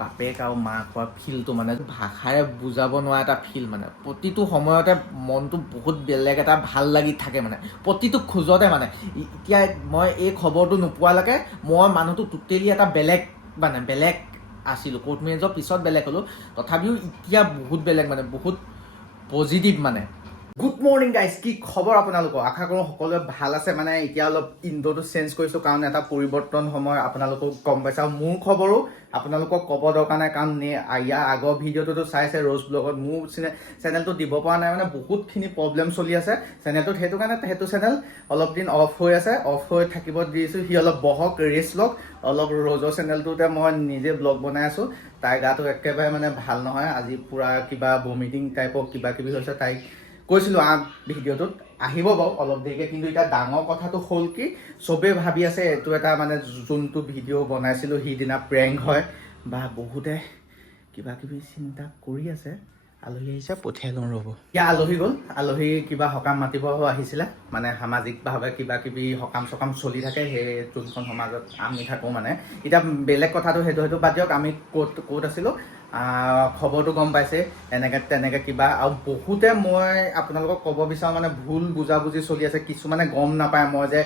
বাপেক আৰু মাকৰ ফিলটো মানে ভাষাৰে বুজাব নোৱাৰা এটা ফিল মানে প্ৰতিটো সময়তে মনটো বহুত বেলেগ এটা ভাল লাগি থাকে মানে প্ৰতিটো খোজতে মানে এতিয়া মই এই খবৰটো নোপোৱালৈকে মই মানুহটো টোটেলি এটা বেলেগ আছিলোঁ। কোৰ্ট মেৰেজৰ পিছত বেলেগ হ'লোঁ, তথাপিও এতিয়া বহুত বেলেগ মানে বহুত পজিটিভ মানে। গুড মৰ্ণিং গাইজ, কি খবৰ আপোনালোকৰ? আশা কৰোঁ সকলোৱে ভাল আছে। মানে এতিয়া অলপ ইণ্ট্ৰটো চেঞ্জ কৰিছোঁ কাৰণ এটা পৰিৱৰ্তন সময় আপোনালোকক গম পাইছে। আৰু মোৰ খবৰো আপোনালোকক ক'ব দৰকাৰ নাই কাৰণ ইয়াৰ আগৰ ভিডিঅ'টোতো চাইছে ৰ'জ ব্লগত। মোৰ চেনেলটো দিব পৰা নাই মানে বহুতখিনি প্ৰব্লেম চলি আছে চেনেলটোত, সেইটো কাৰণে সেইটো চেনেল অলপ দিন অফ হৈ আছে। অফ হৈ থাকিব দিছোঁ, সি অলপ বহক, ৰেষ্ট লওক অলপ। ৰ'জৰ চেনেলটোতে মই নিজে ব্লগ বনাই আছোঁ। তাইৰ গাটো একেবাৰে মানে ভাল নহয়, আজি পূৰা কিবা ভমিটিং টাইপৰ কিবা কিবি হৈছে। তাইক কৈছিলোঁ ভিডিঅ'টোত আহিব বাৰু অলপ দেৰিকৈ, কিন্তু এতিয়া ডাঙৰ কথাটো হ'ল কি চবেই ভাবি আছে এইটো এটা মানে যোনটো ভিডিঅ' বনাইছিলোঁ সিদিনা প্ৰেংক হয় বা বহুতে কিবা কিবি চিন্তা কৰি আছে। আলহী আহিছে, পঠিয়াই লওঁ ৰ'ব। এতিয়া আলহী গ'ল, আলহী কিবা সকাম মাতিব আহিছিলে, মানে সামাজিকভাৱে কিবা কিবি সকাম চকাম চলি থাকে সেই যোনখন সমাজত আমি থাকোঁ মানে। এতিয়া বেলেগ কথাটো সেইটো বাদ দিয়ক, আমি ক'ত আছিলোঁ খবৰটো গম পাইছে এনেকৈ তেনেকৈ কিবা। আৰু বহুতে মই আপোনালোকক ক'ব বিচাৰোঁ মানে ভুল বুজাবুজি চলি আছে। কিছুমানে গম নাপায় মই যে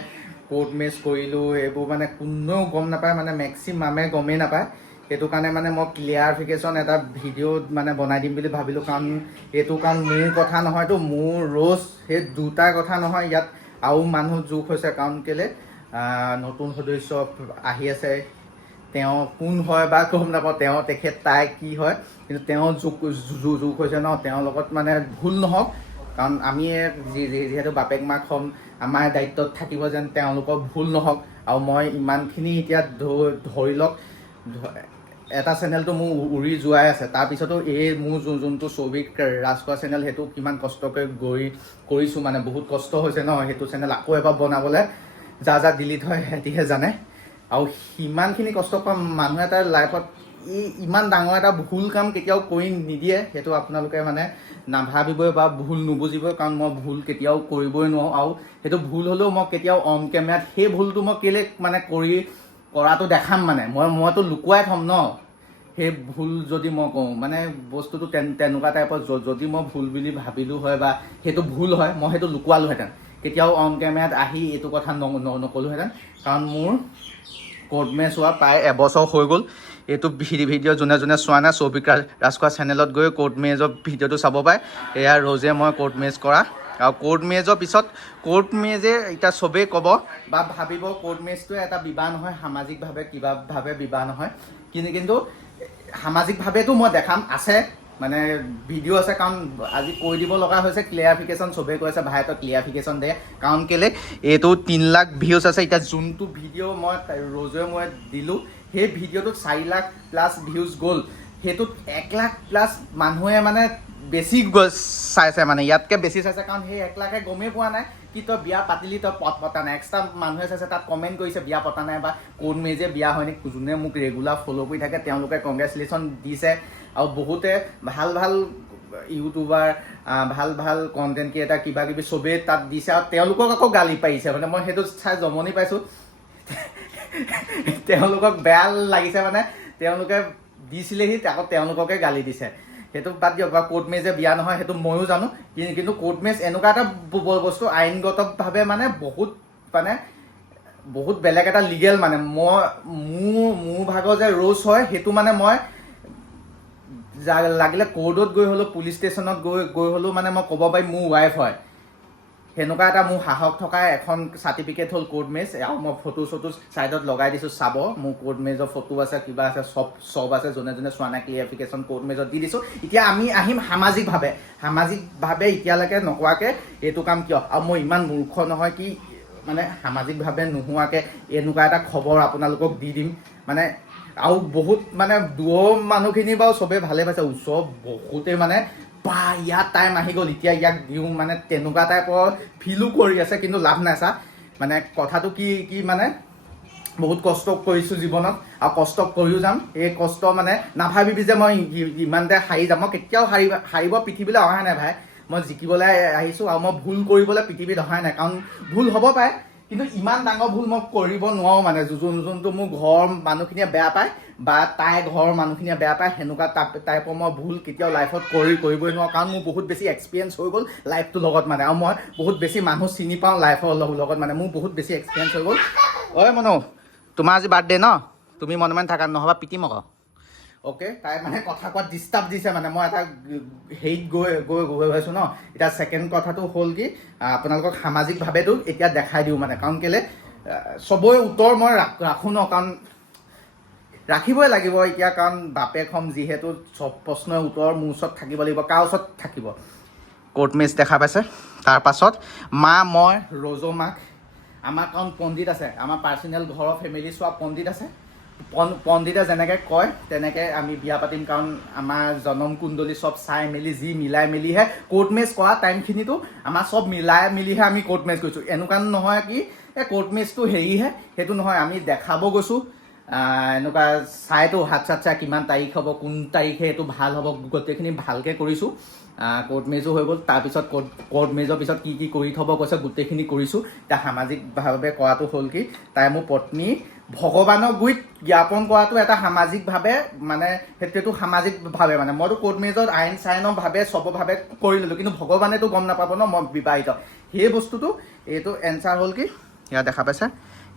কোৰ্ট মেৰেজ কৰিলোঁ, এইবোৰ মানে কোনেও গম নাপায়, মানে মেক্সিমামে গমেই নাপায়। সেইটো কাৰণে মানে মই ক্লিয়াৰিফিকেশ্যন এটা ভিডিঅ' মানে বনাই দিম বুলি ভাবিলোঁ। কাৰণ এইটো কাৰণ মোৰ কথা নহয়তো, মোৰ ৰ'জ সেই দুটাৰ কথা নহয়, ইয়াত আৰু মানুহ যোগ হৈছে। কাৰণ কেলৈ নতুন সদস্য আহি আছে, তেওঁ কোন হয় বা গম নাপাওঁ, তাই কি হয়, কিন্তু তেওঁ যোগ হৈছে ন। তেওঁৰ লগত মানে ভুল নহওক, কাৰণ আমি যিহেতু বাপেক মাক হ'ম, আমাৰ দায়িত্বত থাকিব যেন তেওঁলোকৰ ভুল নহওক। আৰু মই ইমানখিনি এতিয়া ধৰি লওক এটা চেনেলটো মোৰ উৰি যোৱাই আছে, তাৰপিছতো এই মোৰ যোনটো সৌভিক ৰাজখোৱা চেনেল সেইটো কিমান কষ্টকৈ কৰিছোঁ, মানে বহুত কষ্ট হৈছে ন সেইটো চেনেল আকৌ এবাৰ বনাবলৈ। যা ডিলিট হয় সিহঁতিহে জানে। আৰু সিমানখিনি কষ্ট কৰা মানুহ এটাৰ লাইফত ইমান ডাঙৰ এটা ভুল কাম কেতিয়াও কৰি নিদিয়ে, সেইটো আপোনালোকে মানে নাভাবিবই বা ভুল নুবুজিবই। কাৰণ মই ভুল কেতিয়াও কৰিবই নোৱাৰোঁ, আৰু সেইটো ভুল হ'লেও মই কেতিয়াও অন কেমেৰাত সেই ভুলটো মই কেলৈ মানে কৰাটো দেখাম, মানে মইতো লুকুৱাই থ'ম ন সেই ভুল যদি মই কওঁ। মানে বস্তুটো তেনেকুৱা টাইপৰ, যদি মই ভুল বুলি ভাবিলোঁ হয় বা সেইটো ভুল হয়, মই সেইটো লুকুৱালোহেঁতেন, কেতিয়াও অন কেমেৰাত আহি এইটো কথা নক'লোহেঁতেন। কাৰণ মোৰ কোৰ্ট মেৰেজ হোৱা প্ৰায় এবছৰ হৈ গ'ল। এইটো ভিডিঅ' যোনে চোৱা নাই সৌভিক ৰাজখোৱা চেনেলত গৈ কোৰ্ট মেৰেজৰ ভিডিঅ'টো চাব পাৰে। এয়া ৰ'জে মই কোৰ্ট মেৰেজ কৰা। আৰু কোৰ্ট মেৰেজৰ পিছত কোৰ্ট মেৰেজে এতিয়া চবেই ক'ব বা ভাবিব কোৰ্ট মেৰেজটোৱে এটা বিবাহ নহয়, সামাজিকভাৱে কিবাভাৱে বিবাহ নহয়। কিন্তু সামাজিকভাৱেতো মই দেখাম, আছে মানে ভিডিঅ' আছে। কাৰণ আজি কৈ দিব লগা হৈছে ক্লিয়াৰিফিকেশ্যন। চবেই কৈ আছে ভাই তই ক্লিয়াৰিফিকেশ্যন দে, কাৰণ কেলৈ এইটো 3 লাখ ভিউজ আছে। এতিয়া যোনটো ভিডিঅ' মই দিলোঁ সেই ভিডিঅ'টোত 4 লাখ প্লাছ ভিউজ গ'ল, সেইটোত 1 লাখ প্লাছ মানুহে মানে বেছি চাইছে, মানে ইয়াতকৈ বেছি চাইছে। কাৰণ সেই 1 লাখে গমেই পোৱা নাই কি তই বিয়া পাতিলি, তই পতা নাই। এক্সট্ৰা মানুহে চাইছে, তাত কমেণ্ট কৰিছে বিয়া পতা নাই বা কোৰ্ট মেৰেজে বিয়া হয় নেকি। যোনে মোক ৰেগুলাৰ ফ'ল' কৰি থাকে তেওঁলোকে কংগ্ৰেচুলেশ্যন দিছে। আৰু বহুতে ভাল ইউটিউবাৰ, ভাল কণ্টেণ্ট ক্ৰিয়েটাৰ কিবা কিবি চবেই তাত দিছে, আৰু তেওঁলোকক আকৌ গালি পাৰিছে। মানে মই সেইটো চাই জমনি পাইছোঁ। তেওঁলোকক বেয়া লাগিছে, মানে তেওঁলোকে দিছিলেহি আকৌ তেওঁলোককে গালি দিছে। সেইটো বাদ দিয়ক। বা কোৰ্ট মেৰেজে বিয়া নহয় সেইটো ময়ো জানো, কিন্তু কোৰ্ট মেৰেজ এনেকুৱা এটা বস্তু আইনগতভাৱে মানে বহুত বেলেগ এটা লিগেল। মানে মোৰ ভাগৰ যে ৰ'জ হয় সেইটো মানে মই লাগিলে কোৰ্টত গৈ হ'লেও পুলিচ ষ্টেচনত গৈ হ'লেও মানে মই ক'ব পাৰিম মোৰ ৱাইফ হয়। সেনেকুৱা এটা মোৰ সাহস থকা এখন চাৰ্টিফিকেট হ'ল কোৰ্ট মেৰেজ। আৰু মই ফটো ছাইডত লগাই দিছোঁ, চাব মোৰ কোৰ্ট মেৰেজৰ ফটো আছে, কিবা আছে, চব আছে। যোনে চোৱা নাই ক্লিয়াৰিফিকেশ্যন কোৰ্ট মেৰেজত দি দিছোঁ। এতিয়া আমি আহিম সামাজিকভাৱে এতিয়ালৈকে নকৰাকৈ এইটো কাম কিয়। আৰু মই ইমান মূৰ্খ নহয় কি মানে সামাজিকভাৱে নোহোৱাকৈ এনেকুৱা এটা খবৰ আপোনালোকক দি দিম। মানে আৰু বহুত মানে দূৰৰ মানুহখিনি বাৰু চবেই ভালে পাইছে, ওচৰ বহুতেই মানে বা ইয়াত টাইম আহি গ'ল এতিয়া ইয়াক দিওঁ, মানে তেনেকুৱা টাইপৰ ফিলো কৰি আছে। কিন্তু লাভ নাই। চা মানে কথাটো কি মানে বহুত কষ্ট কৰিছোঁ জীৱনত, আৰু কষ্ট কৰিও যাম। এই কষ্ট মানে নাভাবিবি যে মই ইমানতে হাৰি যাম। মই কেতিয়াও হাৰিব পৃথিৱীলৈ অহাই নাই ভাই। মই জিকিবলৈ আহিছোঁ, আৰু মই ভুল কৰিবলৈ পৃথিৱীত অহাই নাই। কাৰণ ভুল হ'ব পাৰে, কিন্তু ইমান ডাঙৰ ভুল মই কৰিব নোৱাৰোঁ মানে যোনটো মোৰ ঘৰৰ মানুহখিনিয়ে বেয়া পায় বা তাই ঘৰৰ মানুহখিনিয়ে বেয়া পায় সেনেকুৱা টাইপৰ মই ভুল কেতিয়াও লাইফত কৰিবই নোৱাৰোঁ কাৰণ মোৰ বহুত বেছি এক্সপিৰিয়েঞ্চ হৈ গ'ল লাইফটোৰ লগত মানে আৰু মই বহুত বেছি মানুহ চিনি পাওঁ লাইফৰ লগত মানে মোৰ বহুত বেছি এক্সপিৰিয়েঞ্চ হৈ গ'ল ঐ মনো তোমাৰ আজি বাৰ্থডে ন তুমি মনে মনে থাকা নহ'বা পিটিম আকৌ অ'কে তাই মানে কথা কোৱাত ডিষ্টাৰ্ব দিছে মানে মই এটা হেৰিত গৈ আছোঁ ন এতিয়া ছেকেণ্ড কথাটো হ'ল কি আপোনালোকক সামাজিকভাৱেতো এতিয়া দেখাই দিওঁ মানে কাৰণ কেলৈ চবৰে উত্তৰ মই ৰাখোঁ ন কাৰণ ৰাখিবই লাগিব এতিয়া কাৰণ বাপেক হ'ম যিহেতু চব প্ৰশ্নৰ উত্তৰ মোৰ ওচৰত থাকিব লাগিব কাৰ ওচৰত থাকিব কোৰ্ট মেচ দেখা পাইছে তাৰপাছত মা মই ৰ'জ' মাক আমাৰ কাৰণ পণ্ডিত আছে আমাৰ পাৰ্চনেল ঘৰৰ ফেমিলি চোৱা পণ্ডিত আছে পণ্ডিতে যেনেকৈ কয় তেনেকৈ আমি বিয়া পাতিম কাৰণ আমাৰ জনম কুণ্ডলী চব চাই মেলি যি মিলাই মেলিহে কোৰ্ট মেচ কৰা টাইমখিনিতো আমাৰ চব মিলাই মেলিহে আমি কোৰ্ট মেচ কৰিছোঁ এনেকুৱা নহয় কি এই কোৰ্ট মেচটো হেৰিহে সেইটো নহয় আমি দেখাব গৈছোঁ এনেকুৱা চাইতো হাত চাত চাই কিমান তাৰিখ হ'ব কোন তাৰিখে এইটো ভাল হ'ব গোটেইখিনি ভালকৈ কৰিছোঁ কোৰ্ট মেজো হৈ গ'ল তাৰপিছত কোৰ্ট মেজৰ পিছত কি কৰি থ'ব কৈছে গোটেইখিনি কৰিছোঁ এতিয়া সামাজিকভাৱে কৰাটো হ'ল কি তাই মোৰ পত্নী ভগৱানৰ গুৰিত জ্ঞাপন কৰাটো এটা সামাজিকভাৱে মানে সেইটো সামাজিকভাৱে মানে মইতো কোৰ্ট মেজত আইন চাইনৰভাৱে চবভাৱে কৰি ল'লোঁ কিন্তু ভগৱানেতো গম নাপাব ন মই বিবাহিত সেই বস্তুটো এইটো এনচাৰ হ'ল কি ইয়াত দেখা পাইছে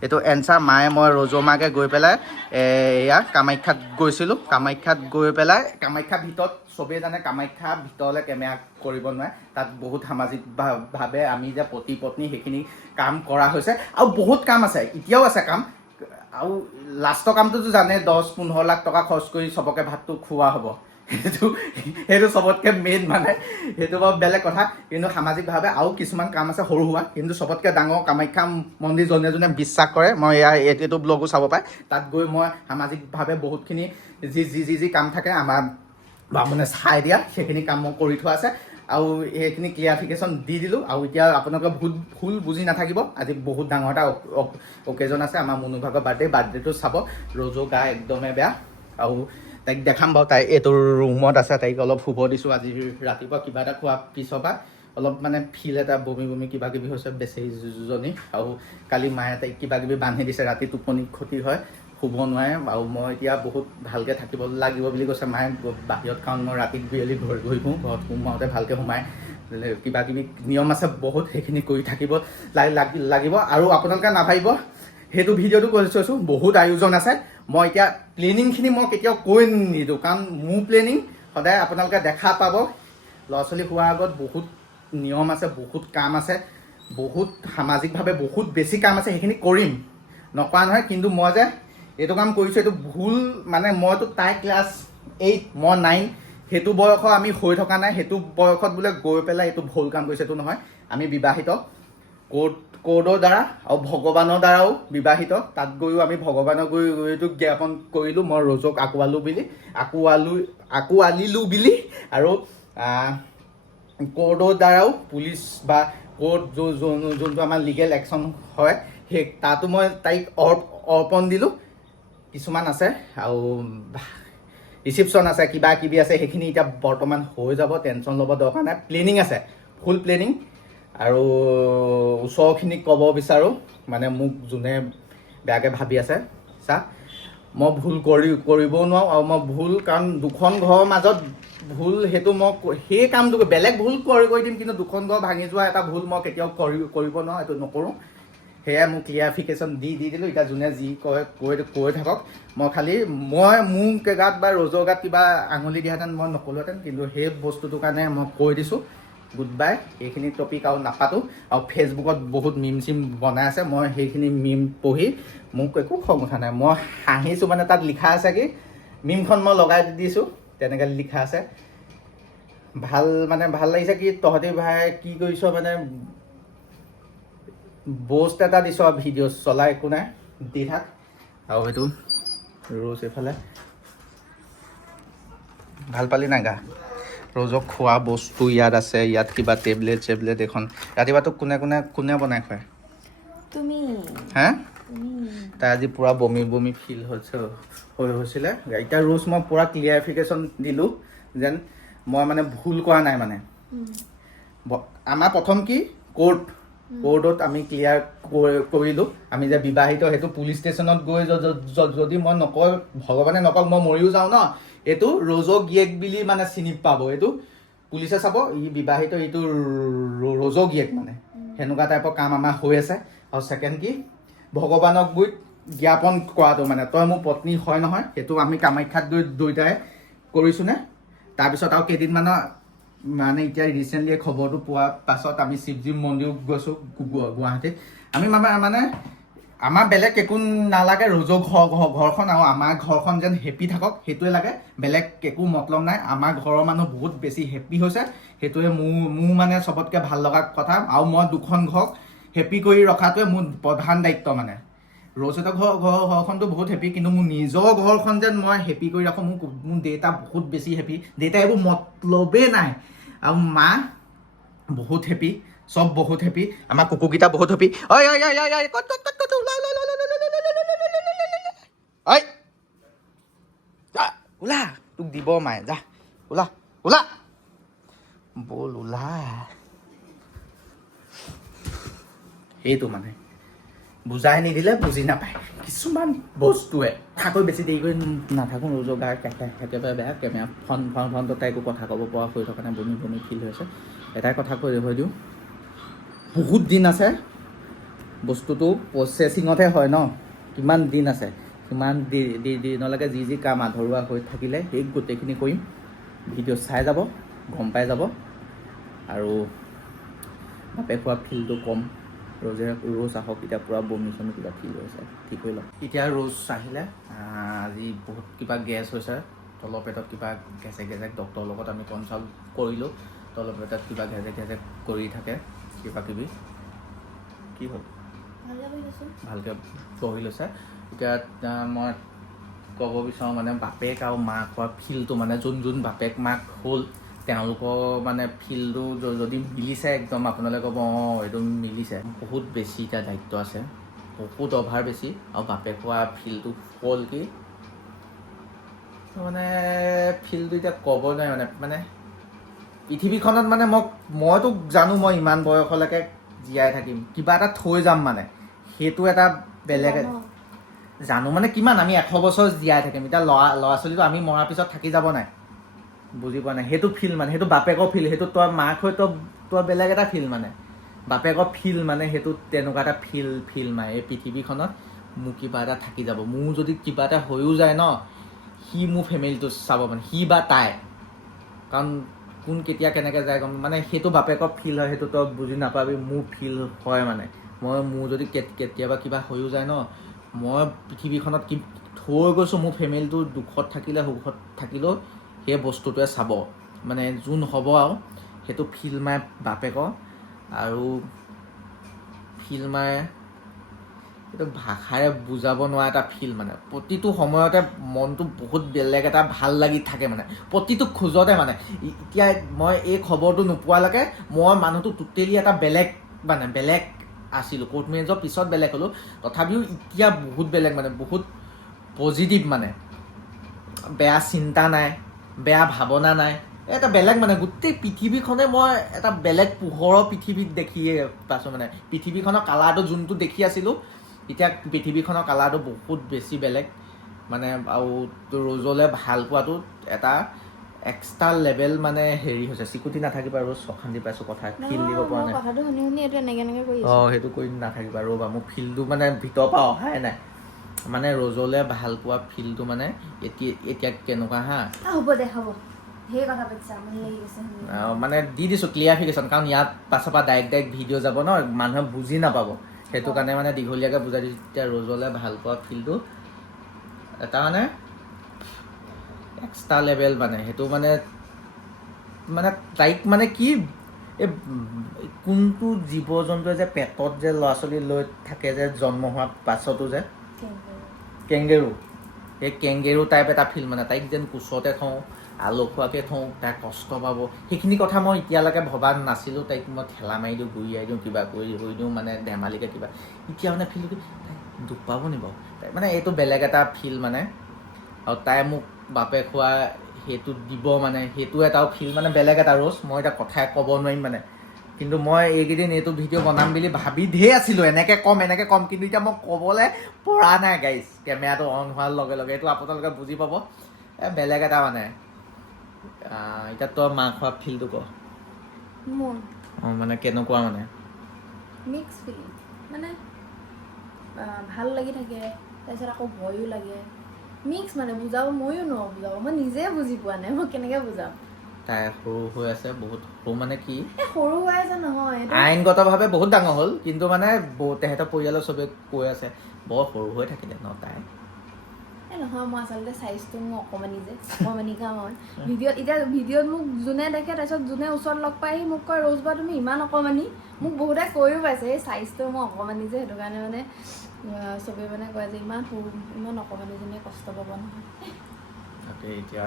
এইটো এনচাৰ মায়ে মই ৰ'জ' মাকে গৈ পেলাই এয়া কামাখ্যাত গৈছিলোঁ কামাখ্যাত গৈ পেলাই কামাখ্যাৰ ভিতৰত চবেই জানে কামাখ্যাৰ ভিতৰলৈ কেমেৰা কৰিব নোৱাৰে তাত বহুত সামাজিকভাৱে আমি যে পতি পত্নী সেইখিনি কাম কৰা হৈছে আৰু বহুত কাম আছে এতিয়াও আছে কাম আৰু লাষ্টৰ কামটোতো জানে 10-15 লাখ টকা খৰচ কৰি চবকে ভাতটো খুওৱা হ'ব সেইটো চবতকৈ মেইন মানে সেইটো বাৰু বেলেগ কথা কিন্তু সামাজিকভাৱে আৰু কিছুমান কাম আছে সৰু সুৰা কিন্তু চবতকৈ ডাঙৰ কামাখ্যা মন্দিৰ যোনে বিশ্বাস কৰে মই এইটো ব্লগো চাব পাৰে তাত গৈ মই সামাজিকভাৱে বহুতখিনি যি কাম থাকে আমাৰ মানে চাই দিয়া সেইখিনি কাম মই কৰি থোৱা আছে আৰু সেইখিনি ক্লিয়াৰিফিকেশ্যন দি দিলোঁ আৰু এতিয়া আপোনালোকে ভুল বুজি নাথাকিব আজি বহুত ডাঙৰ এটা অকেজন আছে আমাৰ মুনুভাগৰ বাৰ্থডেটো চাব ৰ'জৰ গা একদমেই বেয়া আৰু তাইক দেখাম বাৰু তাই এইটো ৰুমত আছে তাইক অলপ শুব দিছোঁ আজি ৰাতিপুৱা কিবা এটা খোৱাৰ পিছৰ পৰা অলপ মানে ফিল এটা বমি কিবা কিবি হৈছে বেচেৰীজনী আৰু কালি মায়ে তাইক কিবা কিবি বান্ধি দিছে ৰাতি টোপনি ক্ষতি হয় শুব নোৱাৰে আৰু মই এতিয়া বহুত ভালকৈ থাকিব লাগিব বুলি কৈছে মায়ে বাহিৰত কাৰণ মই ৰাতি বিয়লি ঘূৰি ফুৰোঁ ঘৰত সোমাওঁতে ভালকৈ সোমাই কিবা কিবি নিয়ম আছে বহুত সেইখিনি কৰি থাকিব লাগিব আৰু আপোনালোকে নাভাবিব সেইটো ভিডিঅ'টো কৰি থৈছোঁ বহুত আয়োজন আছে মই এতিয়া প্লেনিংখিনি মই কেতিয়াও কৈ নিদিওঁ কাৰণ মোৰ প্লেনিং সদায় আপোনালোকে দেখা পাব ল'ৰা ছোৱালী হোৱাৰ আগত বহুত নিয়ম আছে বহুত কাম আছে বহুত সামাজিকভাৱে বহুত বেছি কাম আছে সেইখিনি কৰিম নকৰা নহয় কিন্তু মই যে এইটো কাম কৰিছোঁ এইটো ভুল মানে মইতো তাই ক্লাছ 8 মই 9 সেইটো বয়সত আমি হৈ থকা নাই সেইটো বয়সত বোলে গৈ পেলাই এইটো ভুল কাম কৰিছে এইটো নহয় আমি বিবাহিত কোৰ্টৰ দ্বাৰা আৰু ভগৱানৰ দ্বাৰাও বিবাহিত তাত গৈও আমি ভগৱানক গৈতো জ্ঞাপন কৰিলোঁ মই ৰ'জক আঁকোৱালিলোঁ বুলি আৰু কোৰ্টৰ দ্বাৰাও পুলিচ বা কোৰ্ট যোনটো আমাৰ লিগেল একশ্যন হয় সেই তাতো মই তাইক অৰ্পণ দিলোঁ কিছুমান আছে আৰু ৰিচিপশ্যন আছে কিবা কিবি আছে সেইখিনি এতিয়া বৰ্তমান হৈ যাব টেনশ্যন ল'ব দৰকাৰ নাই প্লেনিং আছে ফুল প্লেনিং আৰু ওচৰখিনিক ক'ব বিচাৰোঁ মানে মোক যোনে বেয়াকৈ ভাবি আছে মই ভুল কৰিবও নোৱাৰোঁ আৰু মই ভুল কাৰণ দুখন ঘৰৰ মাজত ভুল সেইটো মই সেই কামটো বেলেগ ভুল কৰি দিম কিন্তু দুখন ঘৰ ভাঙি যোৱা এটা ভুল মই কেতিয়াও কৰিব নোৱাৰোঁ এইটো নকৰোঁ সেয়াই মোক ক্লিয়াৰিফিকেশ্যন দি দিলোঁ এতিয়া যোনে যি কয় কৈ থাকক মই খালি মোৰ গাত বা ৰ'জৰ গাত কিবা আঙুলি দিয়াহেঁতেন মই নকলোহেঁতেন কিন্তু সেই বস্তুটোৰ কাৰণে মই কৈ দিছোঁ গুড বাই এইখিনি টপিক আৰু নাপাতোঁ আৰু ফেচবুকত বহুত মিম চিম বনাই আছে মই সেইখিনি মিম পঢ়ি মোক একো খং উঠা নাই মই হাঁহিছোঁ মানে তাত লিখা আছে কি মিমখন মই লগাই দিছোঁ তেনেকৈ লিখা আছে ভাল লাগিছে কি তহঁতি ভাই কি কৰিছ মানে বষ্ট এটা দিছ ভিডিঅ' চলাই একো নাই দি থাক আৰু সেইটো ৰ'জ এইফালে ভাল পালি নাই গা ৰ'জক খোৱা বস্তু ইয়াত আছে ইয়াত কিবা টেবলেট এখন ৰাতিপুৱা তোক কোনে বনাই খুৱায় তুমি হা তাই আজি পূৰা বমি ফিল হৈছিলে এতিয়া ৰ'জ মই পূৰা ক্লিয়াৰিফিকেশ্যন দিলোঁ যেন মই মানে ভুল কৰা নাই মানে আমাৰ প্ৰথম কি কোৰ্ট কোৰ্টত আমি ক্লিয়াৰ কৰিলোঁ আমি যে বিবাহিত সেইটো পুলিচ ষ্টেচনত গৈ যদি মই নকওঁ ভগৱানে নকওক মই মৰিও যাওঁ ন এইটো ৰ'জ গিয়েক বুলি মানে চিনি পাব এইটো পুলিচে চাব ই বিবাহিত এইটো ৰ'জ গিয়েক মানে সেনেকুৱা টাইপৰ কাম আমাৰ হৈ আছে আৰু ছেকেণ্ড কি ভগৱানক গৈ জ্ঞাপন কৰাটো মানে তই মোৰ পত্নী হয় নহয় সেইটো আমি কামাখ্যাত গৈ দুয়োটাই কৰিছোঁনে তাৰপিছত আৰু কেইদিনমানৰ মানে এতিয়া ৰিচেণ্টলি খবৰটো পোৱাৰ পাছত আমি শিৱজী মন্দিৰ গৈছোঁ গুৱাহাটীত আমি মানে আমাৰ বেলেগ একো নালাগে ৰ'জ ঘৰখন আৰু আমাৰ ঘৰখন যেন হেপী থাকক সেইটোৱে লাগে বেলেগ একো মতলব নাই আমাৰ ঘৰৰ মানুহ বহুত বেছি হেপী হৈছে সেইটোৱে মোৰ মানে চবতকৈ ভাল লগা কথা আৰু মই দুখন ঘৰক হেপী কৰি ৰখাটোৱে মোৰ প্ৰধান দায়িত্ব মানে ৰ'জহঁতৰ ঘৰখনটো বহুত হেপী কিন্তু মোৰ নিজৰ ঘৰখন যেন মই হেপী কৰি ৰাখোঁ মোৰ দেউতা বহুত বেছি হেপী দেউতা এইবোৰ মতলবেই নাই আৰু মা বহুত হেপী চব বহুত হেপী আমাৰ কুকুৰকেইটা বহুত হেপী ঐ ওলা তোক দিব মায়ে যা ওলা ওলা বল ওলা সেইটো মানে বুজাই নিদিলে বুজি নাপায় কিছুমান বস্তুৱে কথাকৈ বেছি দেৰি কৰি নাথাকোঁ ৰ'জৰ গা একেবাৰে বেয়া কেমেৰা ফ্ৰণ্টত তাই একো কথা ক'ব পৰা হৈ থকা নাই বমি বমি ফিল হৈছে এটাই কথা কৈ দিওঁ বহুত দিন আছে বস্তুটো প্ৰচেচিঙতহে হয় ন কিমান দিন আছে কিমান দিনলৈকে যি কাম আধৰুৱা হৈ থাকিলে সেই গোটেইখিনি কৰিম ভিডিঅ' চাই যাব গম পাই যাব আৰু বাপে খোৱা ফিলটো কম ৰ'জ আহক এতিয়া পূৰা বমি চমি কিবা ফিল হৈছে ঠিক হৈ লওক এতিয়া ৰ'জ আহিলে আজি বহুত কিবা গেছ হৈছে তলৰ পেটত কিবা গেছে ডক্টৰৰ লগত আমি কনচাল্ট কৰিলোঁ তলৰ পেটত কিবা ঘেঁচে কৰি থাকে কিবা কিবি কি হ'ল ভালকৈ বহি লৈছে এতিয়া মই ক'ব বিচাৰোঁ মানে বাপেক আৰু মাক হোৱা ফিলটো মানে যোন বাপেক মাক হ'ল তেওঁলোকৰ মানে ফিলটো যদি মিলিছে একদম আপোনালোকে ক'ব অঁ এইটো মিলিছে বহুত বেছি এতিয়া দায়িত্ব আছে বহুত অভাৰ বেছি আৰু বাপেক হোৱা ফিলটো হ'ল কি মানে ফিলটো এতিয়া ক'ব নাই মানে পৃথিৱীখনত মানে মইতো জানো মই ইমান বয়সলৈকে জীয়াই থাকিম কিবা এটা থৈ যাম মানে সেইটো এটা বেলেগ জানো মানে কিমান আমি 100 বছৰ জীয়াই থাকিম এতিয়া ল'ৰা ছোৱালীটো আমি মৰাৰ পিছত থাকি যাব নাই বুজি পোৱা নাই সেইটো ফিল মানে সেইটো বাপেকৰ ফিল সেইটো তই মাক হৈ তই বেলেগ এটা ফিল মানে বাপেকৰ ফিল মানে সেইটো তেনেকুৱা এটা ফিল মানে এই পৃথিৱীখনত মোৰ কিবা এটা থাকি যাব মোৰ যদি কিবা এটা হৈও যায় ন সি মোৰ ফেমিলিটো চাব মানে সি বা তাই কাৰণ কোন কেতিয়া কেনেকৈ যায় গম মানে সেইটো বাপেকৰ ফিল হয় সেইটো তই বুজি নাপাবি মোৰ ফিল হয় মানে মোৰ যদি কেতিয়াবা কিবা হৈও যায় ন মই পৃথিৱীখনত কি থৈ গৈছোঁ মোৰ ফেমিলিটো দুখত থাকিলে সুখত থাকিলেও সেই বস্তুটোৱে চাব মানে যোন হ'ব আৰু সেইটো ফিল মাৰে বাপেকৰ আৰু ফিল মাৰে এইটো ভাষাৰে বুজাব নোৱাৰা এটা ফিল মানে প্ৰতিটো সময়তে মনটো বহুত বেলেগ এটা ভাল লাগি থাকে মানে প্ৰতিটো খোজতে মানে এতিয়া মই এই খবৰটো নোপোৱালৈকে মই মানুহটো টোটেলি এটা বেলেগ আছিলোঁ কোৰ্ট মেৰেজৰ পিছত বেলেগ হ'লোঁ তথাপিও এতিয়া বহুত বেলেগ মানে বহুত পজিটিভ মানে বেয়া চিন্তা নাই বেয়া ভাৱনা নাই এটা বেলেগ মানে গোটেই পৃথিৱীখনে মই এটা বেলেগ পোহৰৰ পৃথিৱীত দেখিয়ে পাইছোঁ মানে পৃথিৱীখনৰ কালাৰটো যোনটো দেখি আছিলোঁ এতিয়া পৃথিৱীখনৰ কালাৰটো বহুত বেছি বেলেগ মানে আৰু ৰ'জলৈ ভাল পোৱাটো এটা এক্সট্ৰা লেভেল মানে হেৰি হৈছে চিকুটি নাথাকিবা ৰ'জ অশান্তি পাইছোঁ কথা ফিল দিব পৰা নাই অঁ সেইটো কৰি নাথাকিবা ৰ'বা মোৰ ফিলটো মানে ভিতৰৰ পৰা অহাই নাই মানে ৰ'জলৈ ভাল পোৱা ফিলটো মানে এতিয়া কেনেকুৱা হ'ব দে হ'ব সেই কথা পাতিছা আমনি লাগি গৈছে মানে দি দিছোঁ ক্লিয়াৰিফিকেশ্যন কাৰণ ইয়াত পাছৰ পৰা ডাইৰেক্ট ভিডিঅ' যাব ন মানুহে বুজি নাপাব সেইটো কাৰণে মানে দীঘলীয়াকৈ বুজাই দিছোঁ এতিয়া ৰ'জলৈ ভাল পোৱা ফিলটো এটা মানে এক্সট্ৰা লেভেল মানে সেইটো মানে তাইক মানে কি এই কোনটো জীৱ জন্তুৱে যে পেটত যে ল'ৰা ছোৱালী লৈ থাকে যে জন্ম হোৱাৰ পাছতো যে কেংগেৰু সেই কেংগেৰু টাইপ এটা ফিল মানে তাইক যেন কোচতে থওঁ আলসুৱাকৈ থওঁ তাই কষ্ট পাব সেইখিনি কথা মই এতিয়ালৈকে ভবা নাছিলোঁ তাইক মই ঠেলা মাৰি দিওঁ গুৰিয়াই দিওঁ কিবা কৰি দিওঁ মানে ধেমালিকৈ কিবা এতিয়া মানে ফিলটো তাই দুখ পাব নি বাৰু তাই মানে এইটো বেলেগ এটা ফিল মানে আৰু তাই মোক বাপে খোৱা সেইটো দিব মানে সেইটো এটাও ফিল মানে বেলেগ এটা ৰ'জ মই এতিয়া কথাই ক'ব নোৱাৰিম মানে কিন্তু মই এইকেইদিন এইটো ভিডিঅ' বনাম বুলি ভাবি ধেৰ আছিলোঁ এনেকৈ ক'ম কিন্তু এতিয়া মই ক'বলৈ পৰা নাই গাইজ কেমেৰাটো অন হোৱাৰ লগে লগে এইটো আপোনালোকে বুজি পাব বেলেগ এটা মানে এতিয়া তই মাংস খোৱা ফিলটো ক মোৰ অঁ মানে কেনেকুৱা মানে মিক্স ফিলিং মানে ভাল লাগি থাকে তাৰপিছত আকৌ ভয়ো লাগে মিক্স মানে বুজাব ময়ো নোৱাৰোঁ বুজাব মই নিজে বুজি পোৱা নাই মই কেনেকৈ বুজাম তাই সৰু হৈ আছে বহুত সৰু মানে কি সৰু হৈ আছে নহয় এইটো আইনগতভাৱে বহুত ডাঙৰ হ'ল কিন্তু মানে তেহেঁতৰ পৰিয়ালৰ চবে কৈ আছে বৰ সৰু হৈ থাকিলে ন তাই নহয় মই আচলতে চাইজটো মোৰ অকণমানিকা মই ভিডিঅ'ত মোক যোনে দেখে তাৰপিছত যোনে ওচৰত লগ পাই মোক কয় ৰ'জ বা তুমি ইমান অকণমানি মোক বহুতে কৈও পাইছে এই চাইজটো মই অকণমানি যে সেইটো কাৰণে মানে চবেই মানে কয় যে ইমান অকণমানিজনীয়ে কষ্ট পাব নহয় তাকে এতিয়া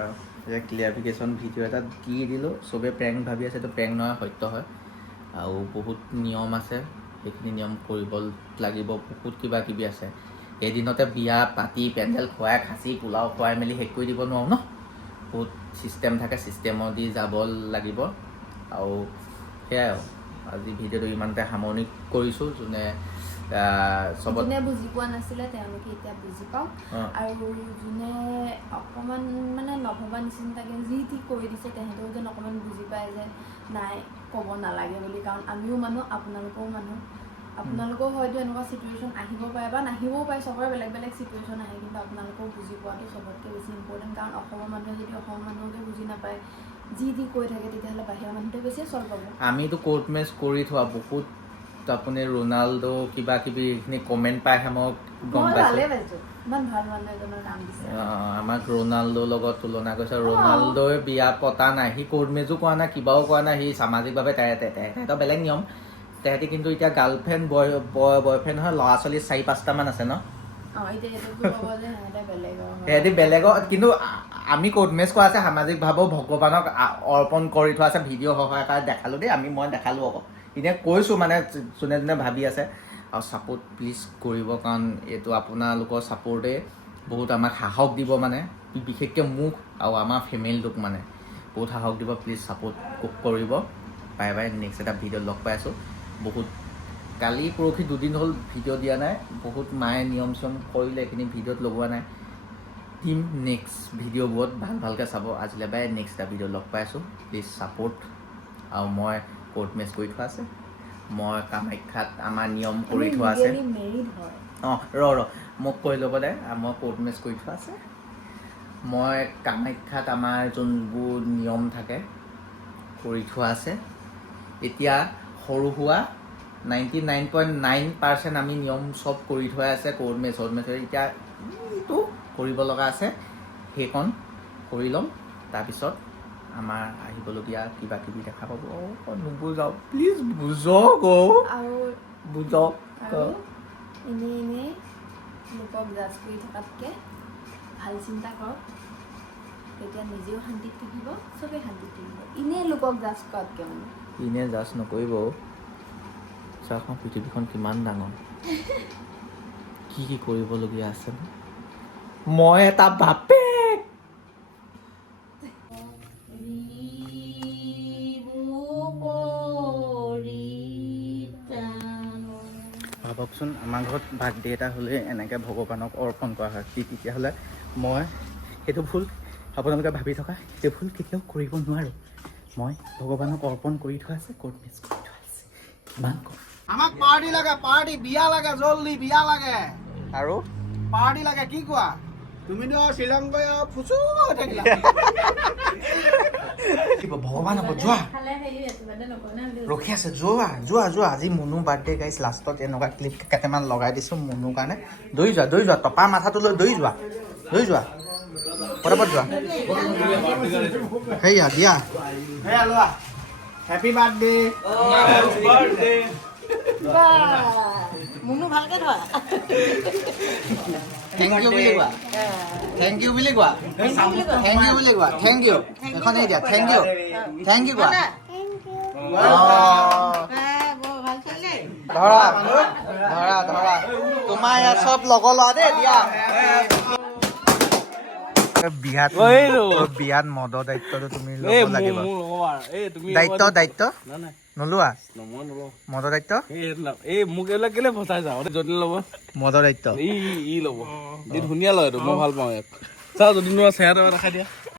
ক্লিয়াৰিফিকেশ্যন ভিডিঅ' এটা দি দিলোঁ চবেই প্ৰেংক ভাবি আছে এইটো প্ৰেংক নহয় সত্য হয় আৰু বহুত নিয়ম আছে সেইখিনি নিয়ম কৰিব লাগিব বহুত কিবা কিবি আছে এদিনতে বিয়া পাতি পেণ্ডেল খুৱাই খাচী পোলাও খুৱাই মেলি শেষ কৰি দিব নোৱাৰোঁ ন বহুত ছিষ্টেম থাকে ছিষ্টেমৰ দি যাব লাগিব আৰু সেয়াই আৰু আজি ভিডিঅ'টো ইমানতে সামৰণি কৰিছোঁ যোনে চবত যোনে বুজি পোৱা নাছিলে তেওঁলোকে এতিয়া বুজি পাওক অঁ আৰু যোনে অকণমান মানে নভবা নিচিন্তাকৈ যি টি কৰি দিছে তেহেঁতেও যেন অকণমান বুজি পায় যে নাই ক'ব নালাগে বুলি কাৰণ আমিও মানুহ আপোনালোকেও মানুহ আপোনালোকেও হয়তো এনেকুৱা চিটুৱেশ্যন আহিব পাৰে বা নাহিবও পাৰে চবৰে বেলেগ বেলেগ চিটুৱেশ্যন আহে কিন্তু আপোনালোকেও বুজি পোৱাটো চবতকৈ বেছি ইম্পৰ্টেণ্ট কাৰণ অসমৰ মানুহে যদি অসমৰ মানুহকে বুজি নাপায় যি টি কৈ থাকে তেতিয়াহ'লে বাহিৰৰ মানুহটোৱে বেছিয়ে চল পাব আমিতো কোৰ্ট মেচ কৰি থোৱা বহুত আপুনি ৰোনাল্ডো কিবা কিবি এইখিনি কমেণ্ট পাইহে মই গম মই পাইছোঁ ভালেই পাইছোঁ ইমান ভাল মানুহ এজনৰ নাম দিছে আমাক ৰোনাল্ডোৰ লগত তুলনা কৰিছে ৰোনাল্ডোই বিয়া পতা নাই সি কোৰ্ট মেচো কৰা নাই কিবাও কৰা নাই সি সামাজিকভাৱে তেহেঁতৰ বেলেগ নিয়ম তেহেঁতি কিন্তু এতিয়া গাৰ্লফ্ৰেণ্ড বয়ফ্ৰেণ্ড হয় ল'ৰা ছোৱালী 4-5টামান আছে ন সিহঁতি বেলেগৰ কিন্তু আমি কোৰ্ট মেচ কৰা আছে সামাজিকভাৱেও ভগৱানক অৰ্পণ কৰি থোৱা আছে ভিডিঅ' সহায়কাৰে দেখালোঁ দেই মই দেখালোঁ আকৌ এতিয়া কৈছোঁ মানে যোনে যোনে ভাবি আছে আৰু ছাপোৰ্ট প্লিজ কৰিব কাৰণ এইটো আপোনালোকৰ ছাপোৰ্টে বহুত আমাক সাহস দিব মানে বিশেষকৈ মোক আৰু আমাৰ ফেমিলিটোক মানে বহুত সাহস দিব প্লিজ ছাপোৰ্ট কৰিব বাই বাই নেক্সট এটা ভিডিঅ'ত লগ পাই আছোঁ বহুত কালি পৰহি 2 দিন হ'ল ভিডিঅ' দিয়া নাই বহুত মায়ে নিয়ম চিয়ম কৰিলে এইখিনি ভিডিঅ'ত লগোৱা নাই দিম নেক্সট ভিডিঅ'বোৰত ভালকৈ চাব আজিলৈ বাই নেক্সট এটা ভিডিঅ' লগ পাই আছোঁ প্লিজ ছাপোৰ্ট আৰু মই কোৰ্ট মেচ কৰি থোৱা আছে মই কামাখ্যাত আমাৰ নিয়ম কৰি থোৱা আছে অঁ মোক কৈ ল'ব দে মই কোৰ্ট মেচ কৰি থোৱা আছে মই কামাখ্যাত আমাৰ যোনবোৰ নিয়ম থাকে কৰি থোৱা আছে এতিয়া সৰু সুৰা 99.9% আমি নিয়ম চব কৰি থোৱা আছে কোৰ্ট মেচৰ এতিয়া এইটো কৰিব লগা আছে সেইখন কৰি ল'ম তাৰপিছত আমাৰ আহিবলগীয়া কিবা কিবি দেখা পাব নুবুজাওক প্লিজ বুজক আৰু বুজক এনেই লোকক জাজ কৰি থকাতকৈ ভাল চিন্তা কৰক তেতিয়া নিজেও শান্তিত থাকিব চবেই শান্তিত থাকিব এনেই লোকক জাজ কৰাতকৈ মানে ইনে জাজ নকৰিব চাওক পৃথিৱীখন কিমান ডাঙৰ কি কৰিবলগীয়া আছে মই এটা বাপেক ভাবকচোন আমাৰ ঘৰত বাৰ্থডে এটা হ'লে এনেকৈ ভগৱানক অৰ্পণ কৰা হয় তেতিয়াহ'লে মই সেইটো ভুল আপোনালোকে ভাবি থকা সেইটো ভুল কেতিয়াও কৰিব নোৱাৰোঁ মই ভগৱানক অৰ্পণ কৰি থোৱা আছে কোৰ্ট মেচ কৰি থোৱা আছে ইমান কম আমাক পাৰ্টি লাগে পাৰ্টি বিয়া লাগে জলদি বিয়া লাগে আৰু পাৰ্টি লাগে কি কোৱা তুমিতো শ্ৰীলংকাই ফুচু হৈ থাকিলা ভগৱান হ'ব যোৱা ৰখি আছে যোৱা আজি মুনু বাৰ্থডে গাইছ লাষ্টত এনেকুৱা ক্লিপ কেইটামান লগাই দিছোঁ মুনুৰ কাৰণে দৌৰি যোৱা টপা মাথাটো লৈ দৌৰি যোৱা পটাপট যোৱা সেয়া দিয়া সেয়া লোৱা হেপী বাৰ্থডে মুনু ভালকে ধৰা থেংক ইউ বুলি কোৱা থেংক ইউ বুলি কোৱা থেংক ইউ এখন এই দিয়া থেংক ইউ কোৱা ধৰা তোমাৰ ইয়াত চব লগৰ লোৱা দেই দিয়া বিয়াত মদৰ দায়িত্বটো তুমি ল'ব লাগিব দায়িত্ব নোলোৱা মই নলওঁ মদৰ দায়িত্ব এই মোক এইবিলাক কেলে ফচাই যাওঁ যদি ল'ব মদৰ দায়িত্ব ই ল'ব ই ধুনীয়া লয় এইটো মই ভাল পাওঁ ইয়াক চাওঁ যদি নোৱা চেহেৰা দেখাই দিয়া